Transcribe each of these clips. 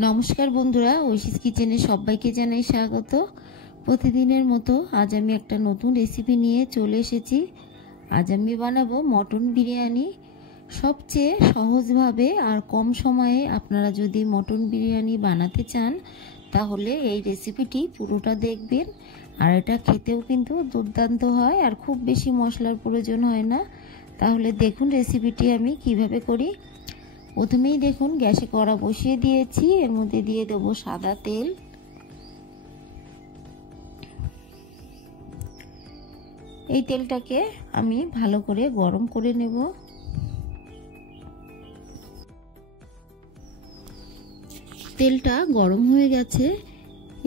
নমস্কার বন্ধুরা, ঐশীস কিচেনে সবাইকে জানাই স্বাগত। প্রতিদিনের মতো আজ আমি একটা নতুন রেসিপি নিয়ে চলে এসেছি। আজ আমি বানাবো মটন বিরিয়ানি। সবচেয়ে সহজভাবে আর কম সময়ে আপনারা যদি মটন বিরিয়ানি বানাতে চান তাহলে এই রেসিপিটি পুরোটা দেখবেন। আর এটা খেতেও কিন্তু দুর্দান্ত হয় আর খুব বেশি মশলার প্রয়োজন হয় না। তাহলে দেখুন রেসিপিটি আমি কিভাবে করি। প্রথমেই দেখুন গ্যাসে কড়া বসিয়ে দিয়েছি, এর মধ্যে দিয়ে দেব সাদা তেল। এই তেলটাকে আমি ভালো করে গরম করে নেব। তেলটা গরম হয়ে গেছে,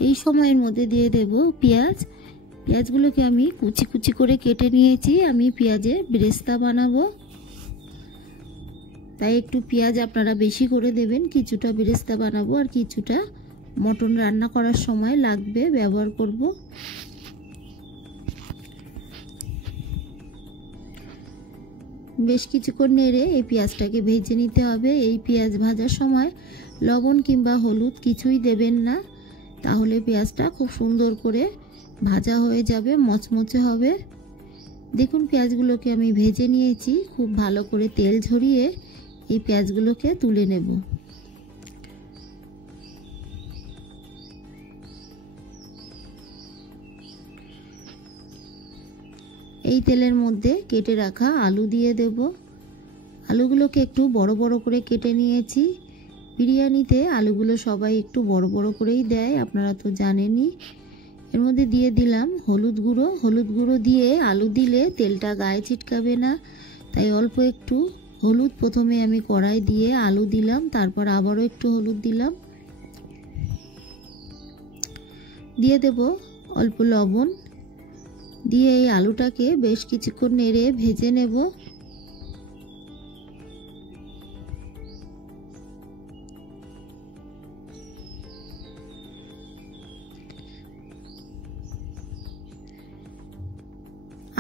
এই সময়ের মধ্যে দিয়ে দেব পেঁয়াজ। পেঁয়াজগুলোকে আমি কুচি কুচি করে কেটে নিয়েছি। আমি পেঁয়াজের বেরেস্তা বানাবো, তাই একটু পেঁয়াজ আপনারা বেশি করে দেবেন। কিছুটা বেরেস্তা বানাবো আর কিছুটা মটন রান্না করার সময় লাগবে, ব্যবহার করব। বেশ কিছুক্ষণ নেড়ে এই পেঁয়াজটাকে ভেজে নিতে হবে। এই পেঁয়াজ ভাজার সময় লবণ কিংবা হলুদ কিছুই দেবেন না, তাহলে পেঁয়াজটা খুব সুন্দর করে ভাজা হয়ে যাবে, মচমচে হবে। দেখুন পেঁয়াজগুলোকে আমি ভেজে নিয়েছি। খুব ভালো করে তেল ঝরিয়ে এই পেঁয়াজগুলোকে তুলে নেব। এই তেলের মধ্যে কেটে রাখা আলু দিয়ে দেব। আলুগুলোকে একটু বড় বড় করে কেটে নিয়েছি। বিরিয়ানিতে আলুগুলো সবাই একটু বড় বড় করেই দেয়, আপনারা তো জানেনই। এর মধ্যে দিয়ে দিলাম হলুদ গুঁড়ো। হলুদ গুঁড়ো দিয়ে আলু দিলে তেলটা গায়ে ছিটকাবে না, তাই অল্প একটু হলুদ প্রথমে আমি কড়াই দিয়ে আলু দিলাম, তারপর আবারও একটু হলুদ দিলাম। দিয়ে দেব অল্প লবণ, দিয়ে এই আলুটাকে বেশ কিছুক্ষণ নেড়ে ভেজে নেব।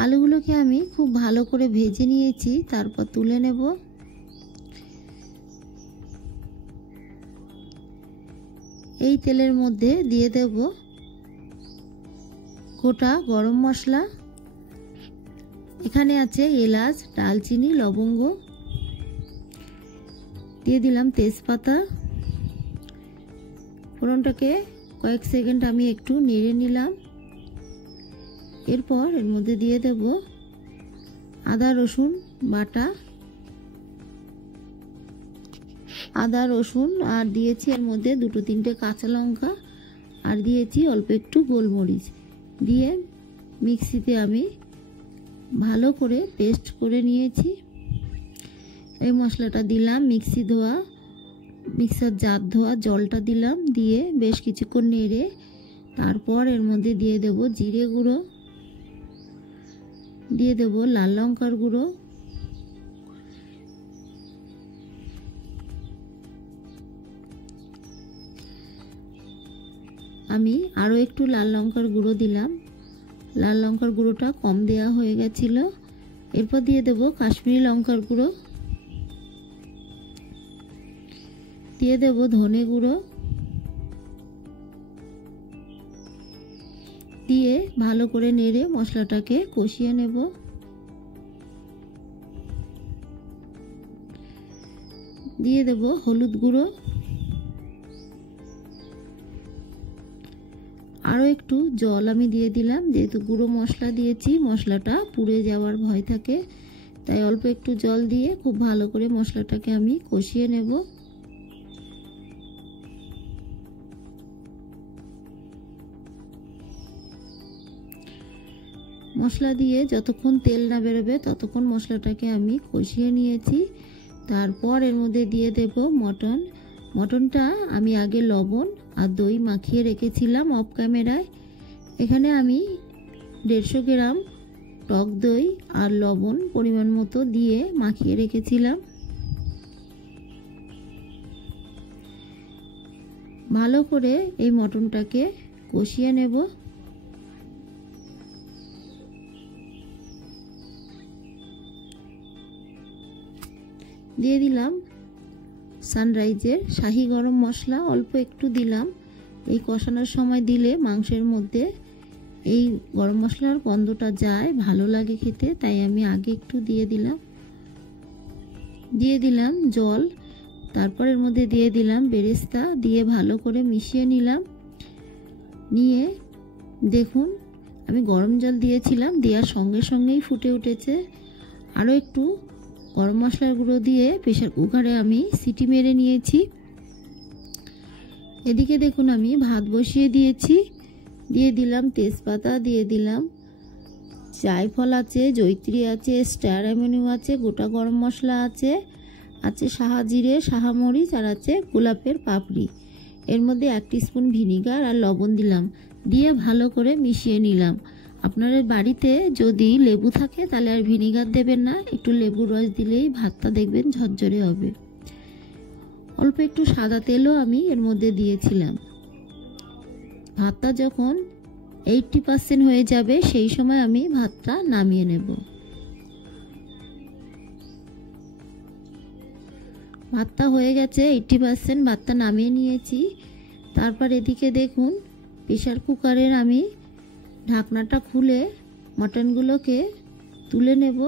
আলুগুলোকে আমি খুব ভালো করে ভেজে নিয়েছি, তারপর তুলে নেব। এই তেলের মধ্যে দিয়ে দেব গোটা গরম মশলা। এখানে আছে এলাচ, দারচিনি, লবঙ্গ। দিয়ে দিলাম তেজপাতা। ফোড়নটাকে কয়েক সেকেন্ড আমি একটু নেড়ে নিলাম। এরপর এর মধ্যে দিয়ে দেব আদা রসুন বাটা। আদা রসুন আর দিয়েছি এর মধ্যে দুটো তিনটে কাঁচা লঙ্কা, আর দিয়েছি অল্প একটু গোলমরিচ। দিয়ে মিক্সিতে আমি ভালো করে পেস্ট করে নিয়েছি। এই মশলাটা দিলাম, মিক্সার জার ধোয়া জলটা দিলাম, দিয়ে বেশ কিছুক্ষণ নেড়ে তারপর এর মধ্যে দিয়ে দেব জিরে গুঁড়ো, দিয়ে দেব লাল লঙ্কার গুঁড়ো, আমি আরও একটু লাল লঙ্কার গুঁড়ো দিলাম। লাল লঙ্কার গুঁড়োটা কম দেওয়া হয়ে গেছিল। এরপর দিয়ে দেব কাশ্মীরি লঙ্কার গুঁড়ো, দিয়ে দেব ধনে গুঁড়ো, দিয়ে ভালো করে নেড়ে মশলাটাকে কষিয়ে নেব। দিয়ে দেব হলুদ গুঁড়ো, আরও একটু জল আমি দিয়ে দিলাম। যেহেতু গুঁড়ো মশলা দিয়েছি, মশলাটা পুড়ে যাওয়ার ভয় থাকে, তাই অল্প একটু জল দিয়ে খুব ভালো করে মশলাটাকে আমি কষিয়ে নেব। মশলা দিয়ে যতক্ষণ তেল না বেরোবে ততক্ষণ মশলাটাকে আমি কষিয়ে নিয়েছি। তারপর এর মধ্যে দিয়ে দেব মটন। মটনটা আমি আগে লবণ আর দই মাখিয়ে রেখেছিলাম অফ ক্যামেরায়। এখানে আমি 150 গ্রাম টক দই আর লবণ পরিমাণ মতো দিয়ে মাখিয়ে রেখেছিলাম। ভালো করে এই মটনটাকে কষিয়ে নেব। দিয়ে দিলাম সানরাইজের শাহি গরম মশলা অল্প একটু দিলাম। এই কষানোর সময় দিলে মাংসের মধ্যে এই গরম মশলার গন্ধটা যায়, ভালো লাগে খেতে, তাই আমি আগে একটু দিয়ে দিলাম জল। তারপর এর মধ্যে দিয়ে দিলাম বেরেস্তা, দিয়ে ভালো করে মিশিয়ে নিলাম। নিয়ে দেখুন আমি গরম জল দিয়েছিলাম, দেওয়ার সঙ্গে সঙ্গেই ফুটে উঠেছে। আরও একটু গরম মশলার গুঁড়ো দিয়ে প্রেসার কুকারে আমি সিটি মেরে নিয়েছি। এদিকে দেখুন আমি ভাত বসিয়ে দিয়েছি, দিয়ে দিলাম তেজপাতা, দিয়ে দিলাম জায়ফল আছে, জয়িত্রী আছে, স্টার অ্যামিনো আছে, গোটা গরম মশলা আছে সাহা জিরে, সাহা মরিচ, আর আছে গোলাপের পাপড়ি। এর মধ্যে 1 টিস্পুন ভিনিগার আর লবণ দিলাম, দিয়ে ভালো করে মিশিয়ে নিলাম। আপনাদের বাড়িতে যদি লেবু থাকে তাহলে আর ভিনিগার দেবেন না, একটু লেবুর রস দিলেই ভাতটা দেখবেন ঝরঝরে হবে। অল্প একটু সাদা তেলও আমি এর মধ্যে দিয়েছিলাম। ভাতটা যখন 80% হয়ে যাবে সেই সময় আমি ভাতটা নামিয়ে নেব। ভাতটা হয়ে গেছে 80%, ভাতটা নামিয়ে নিয়েছি। তারপর এদিকে দেখুন প্রেসার কুকারের আমি ঢাকনাটা খুলে মটনগুলোকে তুলে নেব।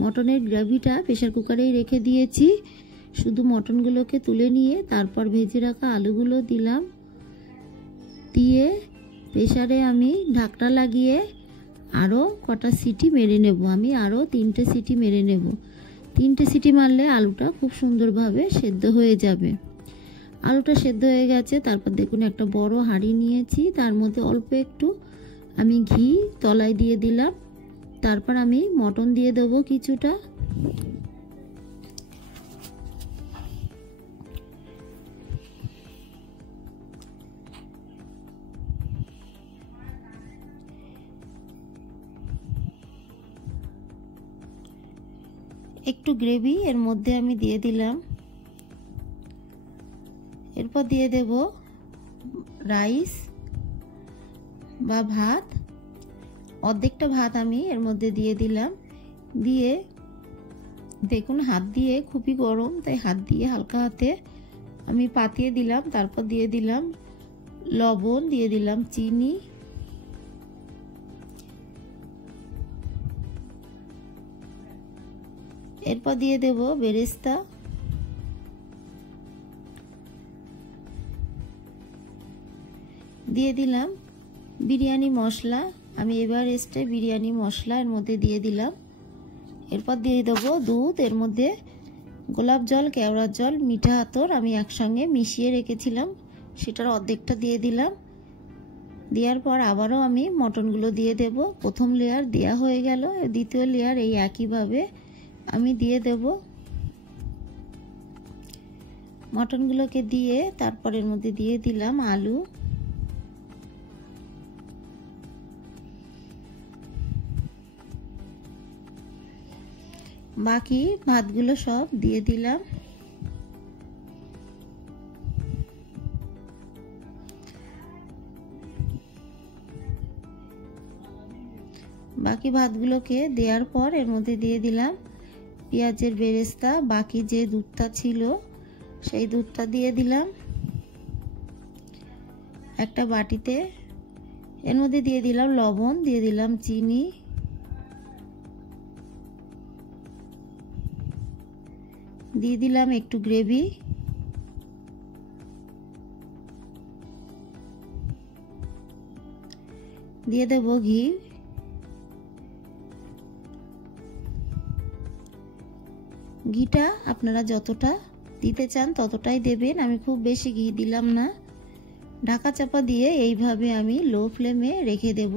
মটনের গ্রেভিটা প্রেসার কুকারেই রেখে দিয়েছি, শুধু মটনগুলোকে তুলে নিয়ে তারপর ভেজে রাখা আলুগুলো দিলাম, দিয়ে প্রেসারে আমি ঢাকনা লাগিয়ে আরও কটা সিটি মেরে নেব। আমি আরও 3টে সিটি মেরে নেব। 3টে সিটি মারলে আলুটা খুব সুন্দরভাবে সেদ্ধ হয়ে যাবে। আলুটা সেদ্ধ হয়ে গেছে। তারপর দেখুন একটা বড় হাঁড়ি নিয়েছি, তার মধ্যে অল্প একটু আমি ঘি তলায় দিয়ে দিলাম। তারপর আমি মটন দিয়ে দেবো কিছুটা। একটু গ্রেভি এর মধ্যে আমি দিয়ে দিলাম। এরপর দিয়ে দেব রাইস বা ভাত, অর্ধেকটা ভাত আমি এর মধ্যে দিয়ে দিলাম। দিয়ে দেখুন হাত দিয়ে খুবই গরম, তাই হাত দিয়ে হালকা হাতে আমি পাতিয়ে দিলাম। তারপর দিয়ে দিলাম লবণ, দিয়ে দিলাম চিনি, এরপর দিয়ে দেব বেরেস্তা, দিয়ে দিলাম বিরিয়ানি মশলা। আমি এভারেস্টে বিরিয়ানি মশলা এর মধ্যে দিয়ে দিলাম। এরপর দিয়ে দেবো দুধ, এর মধ্যে গোলাপ জল, কেওড়ার জল, মিঠা আতর আমি একসঙ্গে মিশিয়ে রেখেছিলাম, সেটার অর্ধেকটা দিয়ে দিলাম। দেওয়ার পর আবারও আমি মটনগুলো দিয়ে দেব। প্রথম লেয়ার দেওয়া হয়ে গেল, দ্বিতীয় লেয়ার এই একইভাবে আমি দিয়ে দেব। মটনগুলোকে দিয়ে তারপর এর মধ্যে দিয়ে দিলাম আলু, বাকি ভাতগুলো সব দিয়ে দিলাম। বাকি ভাতগুলোকে দেওয়ার পর এর মধ্যে দিয়ে দিলাম পেঁয়াজের বেরেস্তা, বাকি যে দুধটা ছিল সেই দুধটা দিয়ে দিলাম একটা বাটিতে। এর মধ্যে দিয়ে দিলাম লবণ, দিয়ে দিলাম চিনি, দিয়ে দিলাম একটু গ্রেভি, দিয়ে দেব ঘি। ঘিটা আপনারা যতটা দিতে চান ততটাই দেবেন, আমি খুব বেশি ঘি দিলাম না। ঢাকা চাপা দিয়ে এইভাবে আমি লো ফ্লেমে রেখে দেব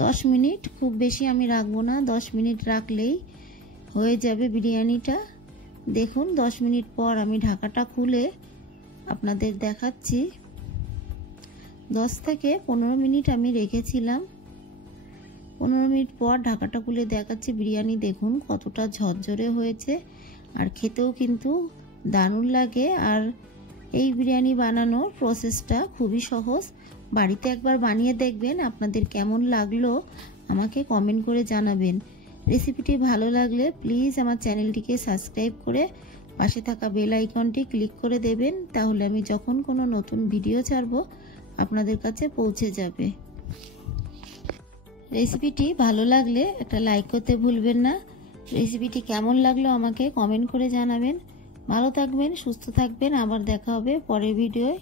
10 মিনিট, খুব বেশি আমি রাখবো না, 10 মিনিট রাখলেই হয়ে যাবে বিরিয়ানিটা। দেখুন 10 মিনিট পর আমি ঢাকাটা খুলে আপনাদের দেখাচ্ছি। 10 থেকে 15 মিনিট আমি রেখেছিলাম। 15 মিনিট পর ঢাকাটা খুলে দেখাচ্ছি বিরিয়ানি দেখুন কতটা ঝরঝরে হয়েছে, আর খেতেও কিন্তু দারুণ লাগে। আর এই বিরিয়ানি বানানোর প্রসেসটা খুবই সহজ, বাড়িতে একবার বানিয়ে দেখবেন, আপনাদের কেমন লাগলো আমাকে কমেন্ট করে জানাবেন। রেসিপিটি ভালো লাগলে প্লিজ আমার চ্যানেলটিকে সাবস্ক্রাইব করে পাশে থাকা বেল আইকনটি ক্লিক করে দেবেন, তাহলে আমি যখন কোনো নতুন ভিডিও ছাড়বো আপনাদের কাছে পৌঁছে যাবে। রেসিপিটি ভালো লাগলে একটা লাইক করতে ভুলবেন না। রেসিপিটি কেমন লাগলো আমাকে কমেন্ট করে জানাবেন। ভালো থাকবেন, সুস্থ থাকবেন, আবার দেখা হবে পরের ভিডিওয়।